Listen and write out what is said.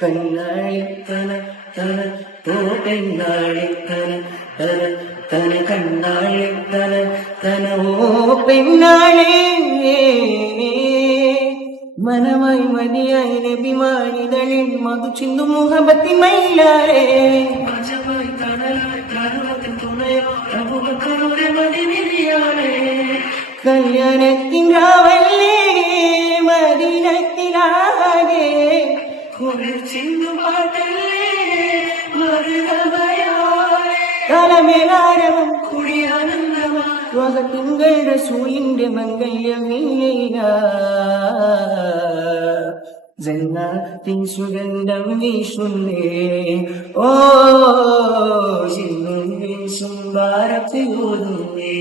കണ്ണാളിത്തന തന തോ പെണ്ണാളിത്തന തന തന കണ്ണാളിത്തന തന ഓ പെണ്ണാളേ മനമായി മതിയായി നബിമാനിതളിൽ മധു ചിന്തു മുഹബത്തി മയിലാരേ മജമായി തണലായി തരുവത്തിൻ തുണയോ പ്രഭുക്കളുടെ മതിനിധിയാണേ കല്യാണത്തിൻ രാവല്ലേ മദീനത്തിലാകെ കുളിർ ചിന്തു പാട്ടല്ലേ മധുരമയാളേ കലമേലാരവം കുടിയാനന്ദമാ വകത്തിങ്കൾ റസൂലിന്റെ മംഗല്യമില്ല ജന്നാത്തിൻ സുഗന്ധം വീശുന്നേ ഓ സിന്ദൂരിൻ സുന്ദരത്തിൽ ഓതുന്നേ